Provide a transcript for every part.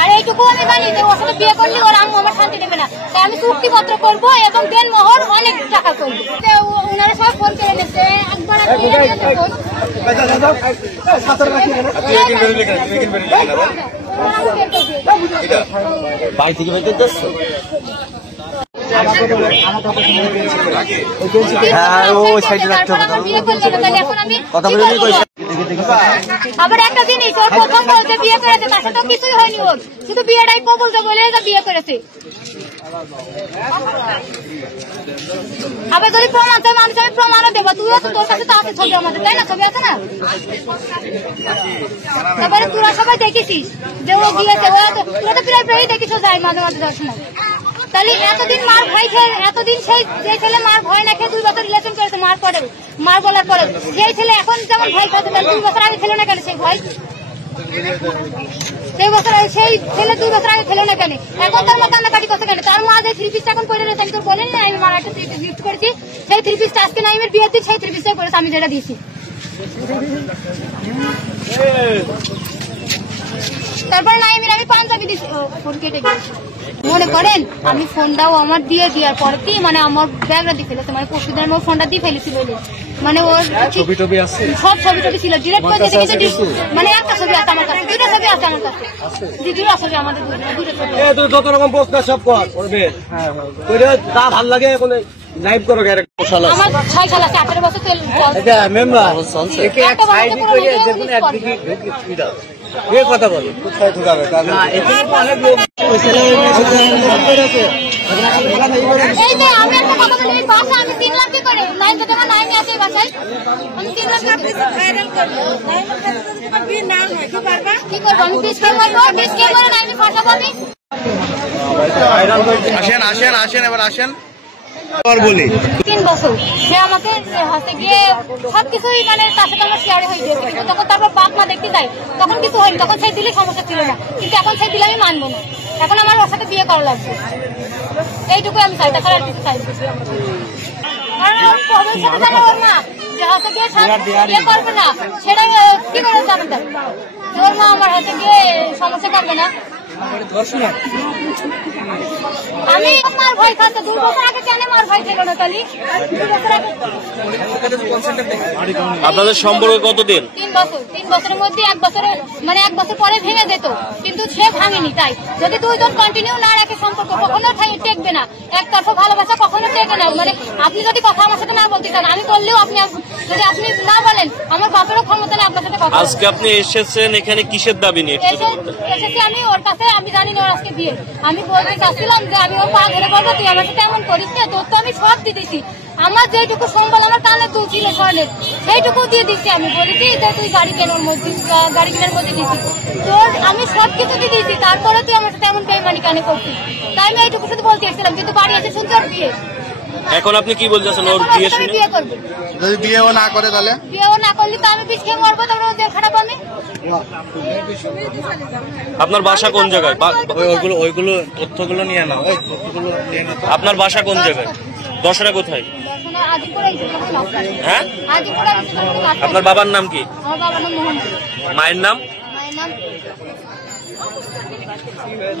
আর এইটুকু আমি জানি যে ওর সাথে বিয়ে করলে ওর আম্মু আমার শান্তি দেবে না, তাই আমি চুক্তিপত্র করবো এবং দেন মোহর অনেক টাকা করবো। ওনারা সব ফোন করে নিচ্ছে, একবার আবার একটা জিনিস, ওর প্রথম বলছে বিয়ে করেছে, তার সাথে কিছুই হয়নি, ওর শুধু বিয়েটাই বলছে বলে বিয়ে করেছে। আবার যদি প্রমাণ চাই মানুষ, আমি প্রমাণও দেবো, তুইও তো তোর কাছে তো আছে ছবি আমাদের, তাই না? ছবি আছে না? তারপরে তোরা সবাই দেখেছিস যে ও গিয়েছে, তোরা তো প্রায় প্রায় দেখিস যায় মাঝে মাঝে দর্শনে। তাহলে এতদিন মার ভয় খেয়ে, এতদিন সেই যে ছেলে মার ভয় না খেয়ে 2 বছর রিলেশন করেছে মার পরে, মার বলার পরে, সেই ছেলে এখন যেমন ভয় খাচ্ছে, 2 বছর আগে ছিল না কেন সেই ভয়? সেই বছর সেই ছেলে 2 বছর আগে ছিল না কেন? এখন তার মা কান্নাকাটি করছে কেন? তার মা যে 3 পিসটা এখন করে রয়েছে, আমি তোর বলেনি না আমি মার একটা 3 পিস গিফট করেছি, সেই 3 পিসটা আজকে নাইমের বিয়ের দিন সেই 3 পিসটাই করেছে আমি যেটা দিয়েছি। তারপরে নাইমের আমি পাঞ্জাবি দিয়েছি, ফোন কেটে গেছে। মনে করেন আমি ফোনটাও আমার দেওয়ার পর কি মানে আমার ব্যাগটা দিয়ে ফেলেছে, মানে পরশুদিন আমার ফোনটা দিয়ে ফেলেছি বলে, মানে ওর ছবি টবি আছে, সব ছবি টবি ছিল, ডিরেক্ট করে দিয়েছে। মানে একটা ছবি আছে আমার কাছে, 2টা ছবি আছে আমার কাছে, 2টা ছবি আমাদের 2টা ছবি। এই তো যত রকম প্রশ্ন সব করবে, হ্যাঁ কইরা যা ভালো লাগে কোন লাইভ করো। আমার 6 সাল আছে, 18 বছর তেল এটা মেম্বার একে এক সাইড করে যে কোন একদিকে ঢুকি দাও, এই কথা বলো কোথায় ঢুকাবে? না এখানে অনেক লোক ছেলে এই যে আমি একটা কথা বলি, এই ভাষা আমি 3 লাখ করে লাইন যত না লাইনে আছে ভাষায় আমি 3 লাখ ভাইরাল করব। লাইনের কাছে যদি তোমার বিয়ে না হয় কি পারবা? কি করব আমি? পিসকে মারবো, পিসকে মারবো, লাইনে ফাটাবো আমি। আসেন এবার আসেন। বলি 3 বছর সে আমাকে হাসতে গিয়ে সবকিছুই মানে তার সাথে আমার শেয়ার হয়ে গেছে, কিন্তু তখন তারপর বাপ মা দেখতে যায়, তখন কিছু হয়নি, তখন সেই দিলে সমস্যা ছিল না, কিন্তু এখন সেই দিলে আমি মানবো না, এখন আমার ওর সাথে বিয়ে করা লাগবে, এইটুকু আমি চাই, তাছাড়া আর কিছু চাই ওর মা যে হাতে গিয়ে বিয়ে করবে না, সেটাই কি করে জানেন? ওর মা আমার হাতে গিয়ে সমস্যা করবে না। আমি মার ভয় খাচ্ছে, 2 বছর আগে কেন মার ভয় ছিল না? তাহলে 2 বছর আগে আপনাদের সম্পর্ক কতদিন? 3 বছর। 3 বছরের মধ্যে 1 বছরে মানে 1 বছর পরে ভেঙে যেত, কিন্তু সে ভাঙেনি। তাই যদি 2 জন কন্টিনিউ না রাখে সম্পর্ক কখনো টেকবে না, একতরফা ভালোবাসা কখনো টেকে না। মানে আপনি যদি কথা আমার সাথে না বলতে চান, আমি বললেও আপনি যদি আপনি না বলেন, আমার বাপেরও ক্ষমতা নেই আপনার সাথে কথা। আজকে আপনি এসেছেন এখানে কিসের দাবি নিয়ে? এসেছি আমি ওর কাছে, আমি জানি না ওর আজকে বিয়ে, আমি বলতে চাচ্ছিলাম যে আমি ওর পা ধরে বলবো তুই আমার সাথে এমন করিস না, তোর তো আমি সব দিয়ে দিচ্ছি, আমার যেটুকু সম্বল আমার কানে তুই ছিল স্বর্ণের সেইটুকু দিয়ে দিচ্ছি। আমি বলেছি যে তুই গাড়ি কেনার মধ্যে দিচ্ছি, তোর আমি সব কিছু দিয়ে দিচ্ছি, তারপরে তুই আমার সাথে এমন বেইমানি কেন করছিস? তাই আমি এইটুকু শুধু বলতে এসেছিলাম, কিন্তু বাড়ি এসে শুনছি ওর বিয়ে। এখন আপনি কি বলছেন? ওর বিয়ে শুনে বিয়ে করবে, যদি বিয়েও না করে তাহলে বিয়েও না করলে তো আমি বিষ খেয়ে মরবো, তারপর ওদের খারাপ আমি। আপনার বাসা কোন জায়গায়? ওইগুলো তথ্যগুলো নিয়ে নাও, আপনার বাসা কোন জায়গায়? দশরা কোথায়? হ্যাঁ, আপনার বাবার নাম কি? আমার বাবার নাম মোহন। মায়ের নাম?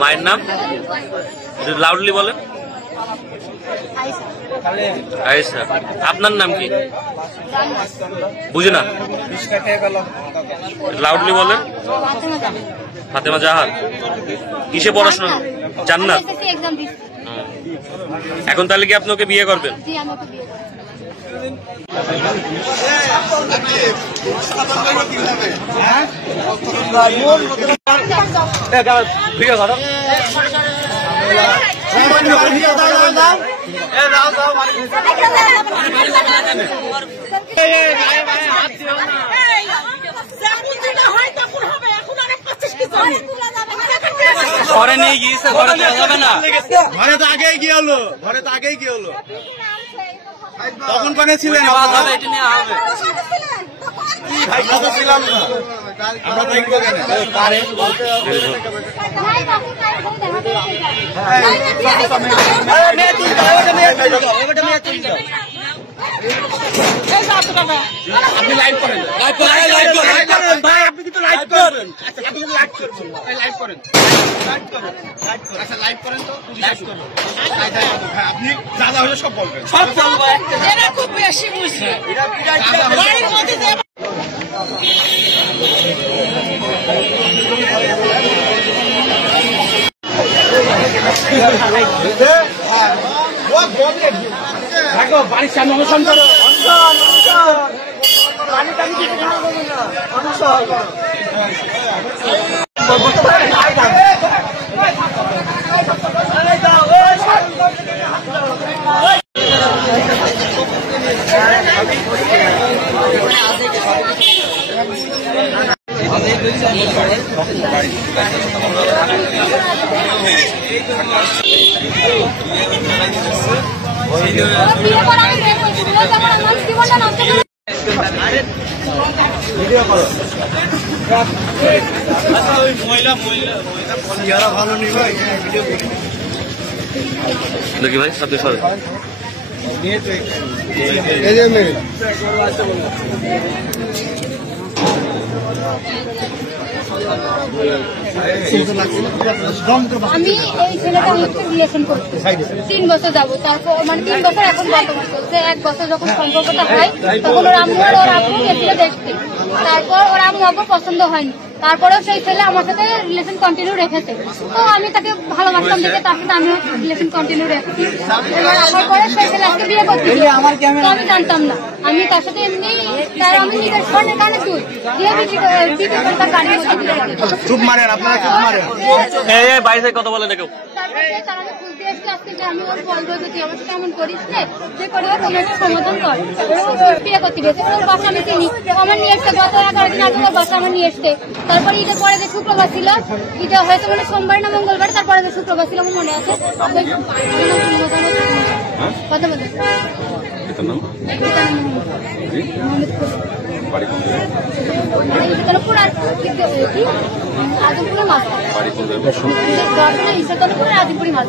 মায়ের নাম লাউডলি বলেন। আয়েশা। আপনার নাম কি? বুঝি না, লাউডলি বলেন। ফাতেমা জাহান। কিসে পড়াশোনা? জান্নাত। এখন তাহলে কি আপনি ওকে বিয়ে করবেন? ঘরে নিয়ে গিয়েছে, ঘরে যাবে না, ঘরে তো আগেই কি হলো, তখন কোনে ছিলেন? এটা নিয়ে হবে ভাই কথা ছিলাম না আমরা, দেখবো কেন আপনি লাইভ করেন, ভাই আপনি কিন্তু লাইভ করবেন, আপনি লাইভ করবেন, লাইভ করেন, আচ্ছা লাইভ করেন তো আপনি যা যা হলে সব বলবেন, সব বলবো। এটা খুব বেশি বুঝছি, বাড়ির মধ্যে বাড়ির সামনে অনুসরণ করো, দেখি ভাই আপনি সরেন। আমি এই ছেলেটা আমাকে রিলেশন করছি 3 বছর যাবো, তারপর মানে 3 বছর এখন বর্তমান চলছে। 1 বছর যখন সম্পর্কটা হয় তখন ওর আম্মু আর ওর আব্বু গেছিল দেখতে, তারপর ওর আম্মু আব্বু পছন্দ হয়নি, তারপরেও সেই ছেলে আমার সাথে রিলেশন কন্টিনিউ রেখেছে। তো আমি তাকে ভালোবাসতাম দেখে তার সাথে আমিও রিলেশন কন্টিনিউ রেখেছি। আসার পরে সেই ছেলে আজকে বিয়ে করতে তো আমি জানতাম না, আমি তার সাথে এমনি তার আমি নিজের স্বর্ণের কানে তুই দিয়ে বিক্রি করে তার গাড়ির মধ্যে চুপ মারেন, আপনারা চুপ মারেন, বাইরে থেকে কথা বলে দেখো। তারপরে তার আমি খুঁজতে এসেছি আজকে যে আমি ওর বলবো যে তুই আমার সাথে এমন করিস না, যে করে ওর কোনো একটা সমাধান কর। ওর বিয়ে করতে গেছে, ওর বাসা আমি চিনি, আমার নিয়ে এসছে গত 11 দিন আগে ওর বাসা আমার নিয়ে এসছে। তারপরে ঈদের পরে যে শুক্রবার ছিল, ঈদে হয়তো মানে সোমবার না মঙ্গলবার, তারপরে যে শুক্রবার ছিল আমার মনে আছে। কথা বলতে আজমপুরের মাছ ঈশ্বরপুরের আজমপুরি মাছ।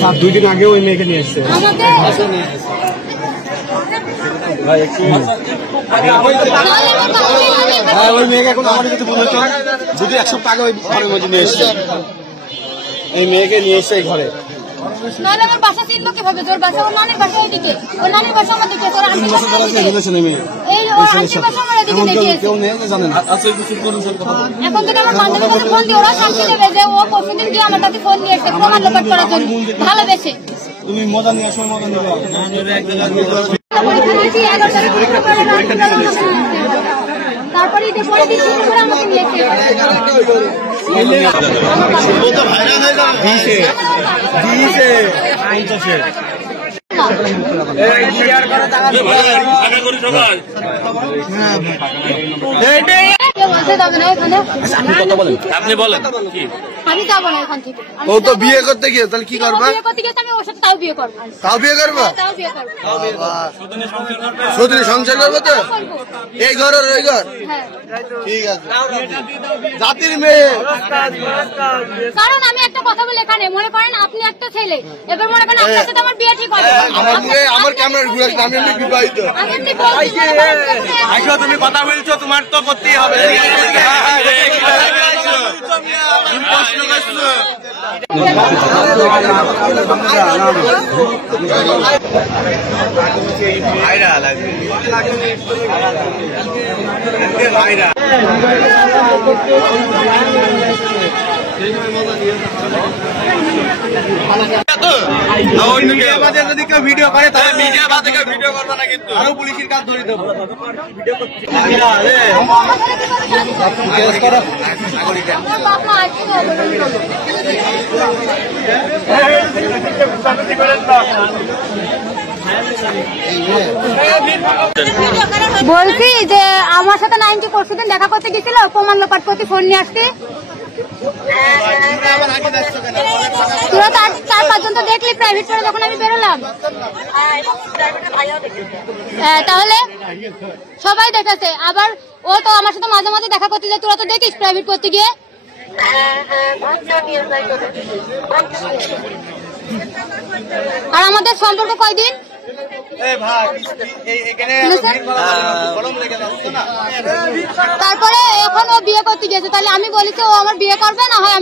স্যার 2 দিন আগে ওই মেয়েকে নিয়ে এসছে ওই মেয়েকে এখন আমার কাছে বলেছে যদি 1 সপ্তাহ আগে ওই ঘরের মধ্যে নিয়ে এসছে, এই মেয়েকে নিয়ে এসছে এই ঘরে। নাহলে আমার বাসা চিনলো কিভাবে? তোর বাসা ওর নানির বাসা ওইদিকে, ওর নানির বাসা আমাদের দিকে, তোর আন্টির বাসা ওইদিকে। এই ওর আন্টির বাসা আমার এদিকে দেখিয়েছে। কেউ নেই জানেন। এখন থেকে আমার বান্ধবীর কাছে ফোন দিয়ে ওরা শান্তি দেবে যে ও পরশুদিন দিয়ে আমার কাছে ফোন নিয়ে এসছে প্রমাণ লোপাট করার জন্য, ভালোবেসে। তুমি মজা নিয়ে আসো, মজা নিবে। তারপরে ঈদের পরে দিন করে আমাকে নিয়েছে। আপনি বলেন কি? আমি যাবো না এখান থেকে। ও তো বিয়ে করতে গিয়ে তাহলে কি করবা? বিয়ে করতে গিয়ে আমি ওর সাথে তাও বিয়ে করবো। তাও বিয়ে করবা? তাও বিয়ে করবো। শুধু সংসার করবে তো? এই ঘর আর ওই ঘর? হ্যাঁ ঠিক আছে। জাতির মেয়ে। কারণ আমি একটা কথা বলি, এখানে মনে করেন আপনি একটা ছেলে, এবার মনে করেন আপনার সাথে আমার বিয়ে ঠিক হবে। আমার ক্যামেরা ঘুরে আসলে আমি এমনি বিবাহিত। আমি এমনি বলছি, আইসো তুমি কথা বলছো, তোমার তো করতেই হবে। প্রশ্ন করছো ভাইরা লাগবে ভাইরা যদি কেউ ভিডিও করে তাহলে মিডিয়া বাদে কেউ ভিডিও করবে না, কিন্তু আরো পুলিশের কাজ ধরে দেবো। বলছি যে আমার সাথে 90 পরশুদিন দেখা করতে গেছিল, প্রমাণ লোপাট করতে ফোন নিয়ে আসতে। তোরা তার পর্যন্ত দেখলি প্রাইভেট করে যখন আমি বেরোলাম, তাহলে সবাই দেখেছে। আবার ও তো আমার সাথে মাঝে মাঝে দেখা করতে যায়, তোরা তো দেখিস প্রাইভেট করতে গিয়ে। আর আমাদের সম্পর্ক কয়দিন? তারপরে এখন ও বিয়ে করতে গেছে, তাহলে আমি বলেছি ও আমার বিয়ে করবে না হয়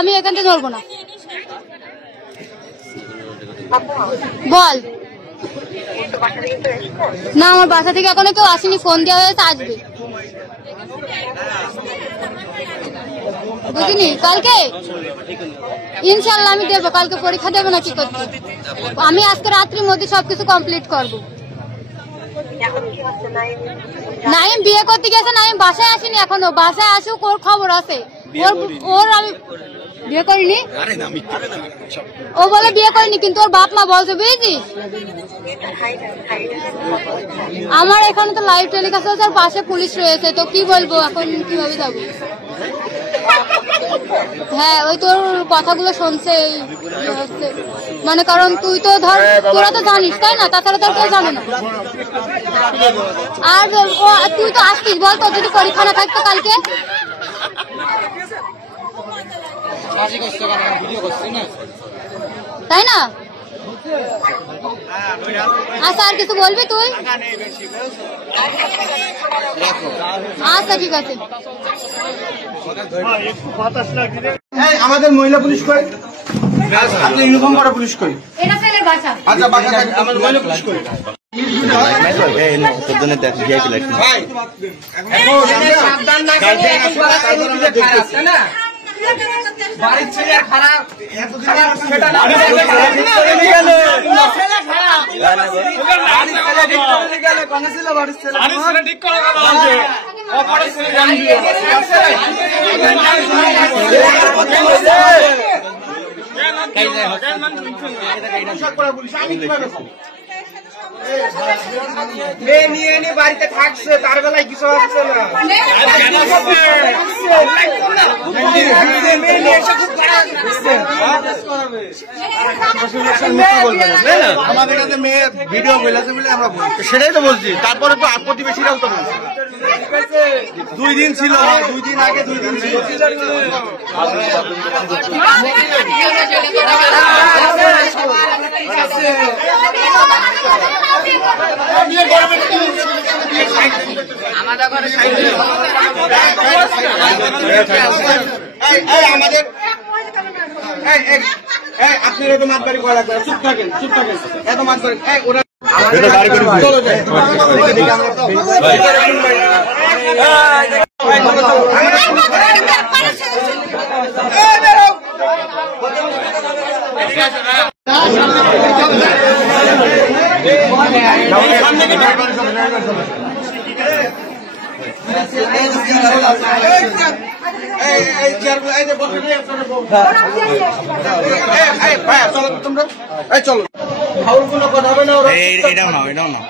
আমি এখান থেকে ধরবো না। বল না, আমার বাসা থেকে এখনো কেউ আসেনি, ফোন দেওয়া হয়েছে, আসবে বুঝিনি। কালকে ইনশাল্লাহ আমি দেবো, কালকে পরীক্ষা দেবো না কি করতে, আমি আজকে রাত্রির মধ্যে সবকিছু কমপ্লিট করবো। নাইম বিয়ে করতে গেছে, নাইম বাসায় আসেনি এখনো, বাসায় আসুক, ওর খবর আছে। ওর আমি বিয়ে করিনি, ও বলে বিয়ে করিনি, কিন্তু ওর বাপ মা বলছে, বুঝেছিস। আমার এখানে তো লাইভ টেলিকাস্ট হচ্ছে, আর পাশে পুলিশ রয়েছে, তো কি বলবো এখন, কিভাবে যাবো। হ্যাঁ, ওই তোর কথাগুলো শুনছে, মানে কারণ তুই তো ধর, তোরা তো জানিস তাই না, তাছাড়া তোর কেউ জানে না। আর তুই তো আসতিস, বল তোর যদি পরীক্ষা না থাকতো কালকে, তাই না। আচ্ছা, আর কিছু বলবি তুই? আচ্ছা ঠিক আছে। আমাদের মহিলা পুলিশ কই? আপনি ইউনিফর্ম করা পুলিশ কই? এটা ছেলের বাসা। আচ্ছা, বাসা আমার মহিলা পুলিশ কই? বাড়ির ছেলে খারাপ, সেটা না, মেয়ে নিয়ে এনে বাড়িতে থাকছে, তার বেলায় কিছু হচ্ছে না। আমাদের কাছে মেয়ে ভিডিও বলেছে বলে আমরা বলছি, সেটাই তো বলছি। তারপরে তো প্রতিবেশীরাও তো বলছে 2 দিন ছিল, 2 দিন আগে 2 দিন ছিল। আমাদের আপনি এত মাতবাড়ি করা লাগবে, চুপ থাকেন, চুপ থাকেন, এত মাতবাড়ি ওরা চলো যায়। চলো, ফাউলগুলো কথা হবে না, এটাও না, এটাও না।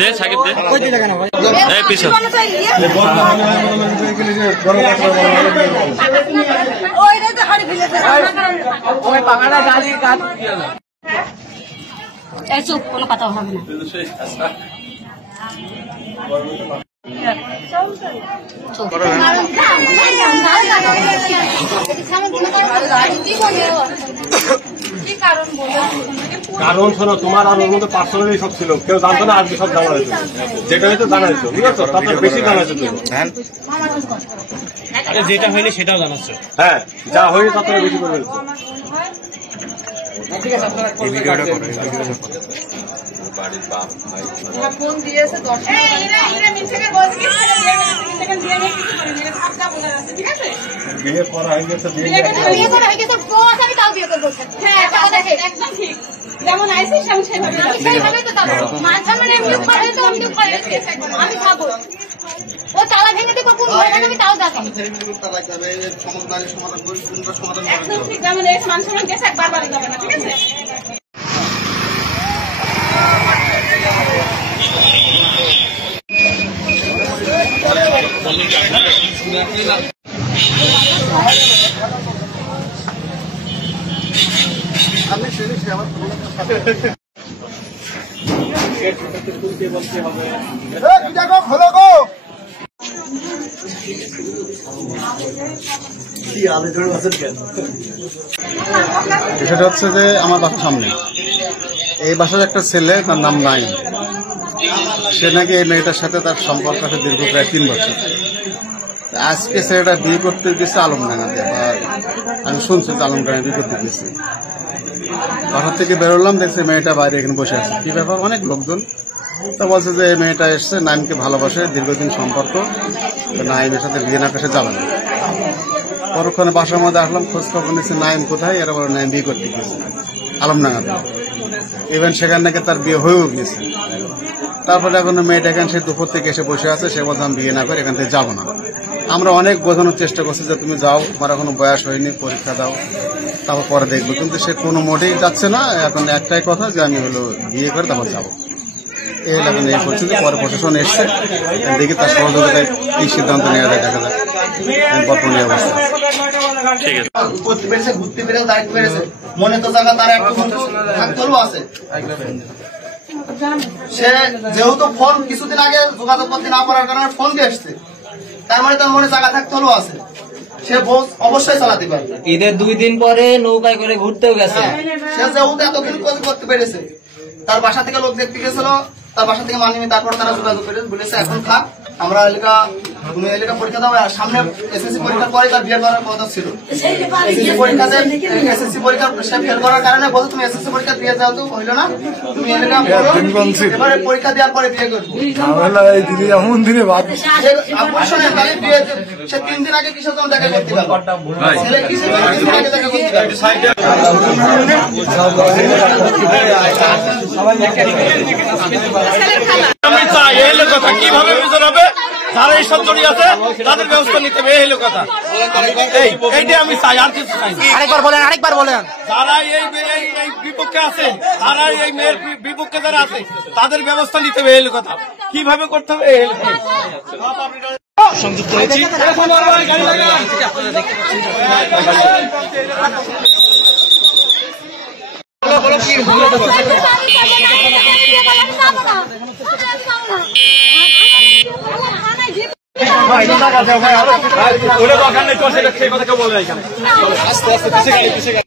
দে সাকিব দে, এই পিছন চুপ, কোনো কথা হবে না। কারণ শোনো, তোমার আর ওর মধ্যে পার্সোনালি সব ছিল, কেউ জানতো না, আজকে সব জানা হয়েছে, যেটা হয়তো জানা হয়েছে, বুঝেছো, তারপরে বেশি জানা হয়েছে। যেটা হয়নি সেটাও জানাচ্ছে। হ্যাঁ, যা হয়নি তার থেকে বেশি করে ফেলছে। ফোন দিয়েছে 10 বিয়ে করা হয়ে গেছে, আমি তাও বিয়ে করবো। হ্যাঁ, একদম ঠিক, যেমন আইসিস আমি সেইভাবে তো যাবো। মাথা মানে এমনি খাবে তো আমি তো খাই, আমি খাবো। ও তালা ভেঙে দিয়ে কখন আমি তাও যাবো। একদম ঠিক, যেমন এই মানুষের গেছে একবার বাড়ি যাবে না, ঠিক আছে। Thank you. বিষয়টা হচ্ছে যে আমার বাসার সামনে এই বাসার একটা ছেলে, তার নাম নাই, সে নাকি এই মেয়েটার সাথে তার সম্পর্ক আছে দীর্ঘ প্রায় 3 বছর। আজকে ছেলেটা বিয়ে করতে গেছে আলমডাঙ্গাতে, আমি শুনছি যে আলমডাঙ্গা বিয়ে করতে গেছে। বাসার থেকে বেরোলাম, দেখছি মেয়েটা বাইরে এখানে বসে আছে। কি ব্যাপার? অনেক লোকজন তা বলছে যে এই মেয়েটা এসছে, নাইমকে ভালোবাসে, দীর্ঘদিন সম্পর্ক, নাইমের সাথে বিয়ে না পেশে যাবে না। পরক্ষণে বাসার মধ্যে আসলাম, খোঁজ খবর নিচ্ছে নাইম কোথায়, এরা বলে নাইম বিয়ে করতে গেছে আলমডাঙ্গাতে। ইভেন সেখান থেকে তার বিয়ে হয়েও গেছে। তারপরে এখন মেয়েটা এখানে সে দুপুর থেকে এসে বসে আছে, সে বলছে আমি বিয়ে না করে এখান থেকে যাবো না। আমরা অনেক বোঝানোর চেষ্টা করছি যে তুমি যাও, তোমার এখনো বয়স হয়নি, পরীক্ষা দাও, তারপর পরে দেখবো। কিন্তু সে কোনো মোটেই যাচ্ছে না। এখন একটাই কথা যে আমি হলো বিয়ে করে তারপর যাবো। এই এখন এই করছে যে পরে প্রশাসন এসছে, দেখি তার সহযোগিতায় কি সিদ্ধান্ত নেওয়া যায় দেখা যায়। বর্তমানে অবস্থা ঠিক আছে। করতে পেরেছে, ঘুরতে পেরেছে, দাঁড়িয়ে পেরেছে, মনে তো জায়গা তার একটা বন্ধু থাকতেও আছে। সে যেহেতু ফোন কিছুদিন আগে যোগাযোগ করতে না পারার কারণে ফোন দিয়ে এসছে, তার মানে তার মনে জায়গা থাকতেও আছে, সে অবশ্যই চালাতে পারবে। ঈদের 2 দিন পরে নৌকায় করে ঘুরতেও গেছে। সে যেহেতু এতদিন করতে পেরেছে, তার বাসা থেকে লোক দেখতে গেছিল, তার বাসা থেকে মানিয়ে তারপর তারা যোগাযোগ করে বলেছে এখন থাক, আমরা এলাকা তুমি এলাকা পরীক্ষা দাও। আর সামনে এসএসসি পরীক্ষার পরে তার বিয়ে করার কথা ছিল। এসএসসি পরীক্ষা সে ফেল করার কারণে বলতো তুমি এসএসসি পরীক্ষা দিয়ে যাও, তো হইলো না, তুমি এলাকা এবারে পরীক্ষা দেওয়ার পরে বিয়ে করবো। বিয়ে সে 3 দিন আগে কিসের জন্য দেখা করতে পারবে? ছেলে কিসের জন্য 3 দিন আগে দেখা করতে পারবে? আমি চাই এই হলো কথা, কিভাবে বিচার হবে, যারা এইসব জড়িয়ে আছে তাদের ব্যবস্থা নিতে হবে, এই হলো কথা। এইটাই আমি চাই, আর কিছু চাই। আরেকবার বলেন। যারা এই বিপক্ষে আছে, যারা এই মেয়ের বিপক্ষে যারা আছে, তাদের ব্যবস্থা নিতে হবে, এই হলো কথা। কিভাবে করতে হবে এই হলো কথা। সংযুক্ত হয়েছি। আস্তে আস্তে পিছিয়ে গেলে পিছিয়ে গেলে